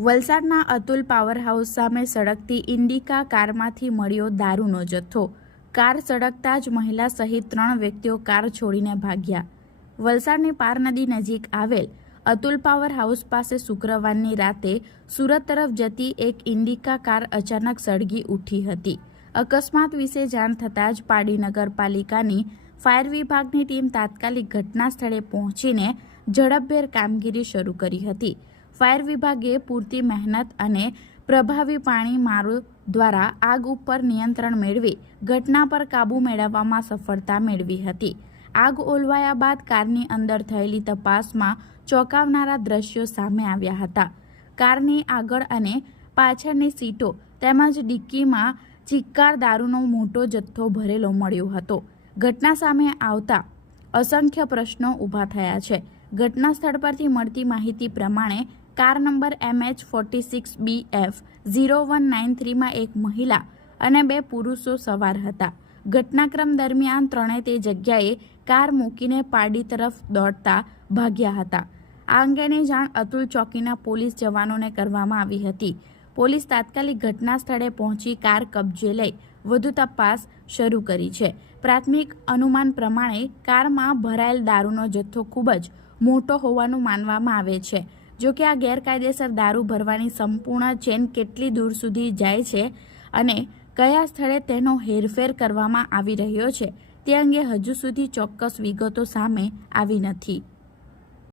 વલસાડના Atul power house સામે સળગતી ઇન્ડિકા કારમાંથી મળ્યો દારૂનો જથ્થો. કાર સળગતા જ મહિલા સહિત ત્રણ વ્યક્તિઓ કાર છોડીને ભાગ્યા. વલસાડની પાર નદી નજીક આવેલ અતુલ પાવર હાઉસ પાસે શુક્રવારની રાતે સુરત તરફ જતી એક ઇન્ડિકા કાર અચાનક સળગી ઉઠી હતી. અકસ્માત વિશે જાણ થતાં જ પાડી નગરપાલિકાની ફાયર વિભાગની ટીમ તાત્કાલિક ઘટના સ્થળે પહોંચીને ઝડપભેર કામગીરી શરૂ કરી હતી. ફાયર વિભાગે પૂરતી મહેનત અને પ્રભાવી પાણી મારું દ્વારા આગ ઉપર નિયંત્રણ મેળવી ઘટના પર કાબૂ મેળવવામાં સફળતા મેળવી હતી. આગ ઓલવાયા બાદ કારની અંદર થયેલી તપાસમાં ચોંકાવનારા દ્રશ્યો સામે આવ્યા હતા. કારની આગળ અને પાછળની સીટો તેમજ ડિક્કીમાં ચિક્કાર દારૂનો મોટો જથ્થો ભરેલો મળ્યો હતો. ઘટના સામે આવતા અસંખ્ય પ્રશ્નો ઊભા થયા છે. ઘટના સ્થળ પરથી મળતી માહિતી પ્રમાણે car number MH forty six B F zero one nine થ્રીમાં એક મહિલા અને બે પુરુષો સવાર હતા. ઘટનાક્રમ દરમિયાન ત્રણે તે જગ્યાએ કાર મૂકીને પારડી તરફ દોડતા ભાગ્યા હતા. આ અંગેની જાણ અતુલ ચોકીના પોલીસ જવાનોને કરવામાં આવી હતી. પોલીસ તાત્કાલિક ઘટના સ્થળે પહોંચી કાર કબજે લઈ વધુ તપાસ શરૂ કરી છે. પ્રાથમિક અનુમાન પ્રમાણે કારમાં ભરાયેલ દારૂનો જથ્થો ખૂબ જ મોટો હોવાનું માનવામાં આવે છે. જો કે આ ગેરકાયદેસર દારૂ ભરવાની સંપૂર્ણ ચેન કેટલી દૂર સુધી જાય છે અને કયા સ્થળે તેનો હેરફેર કરવામાં આવી રહ્યો છે તે અંગે હજુ સુધી ચોક્કસ વિગતો સામે આવી નથી.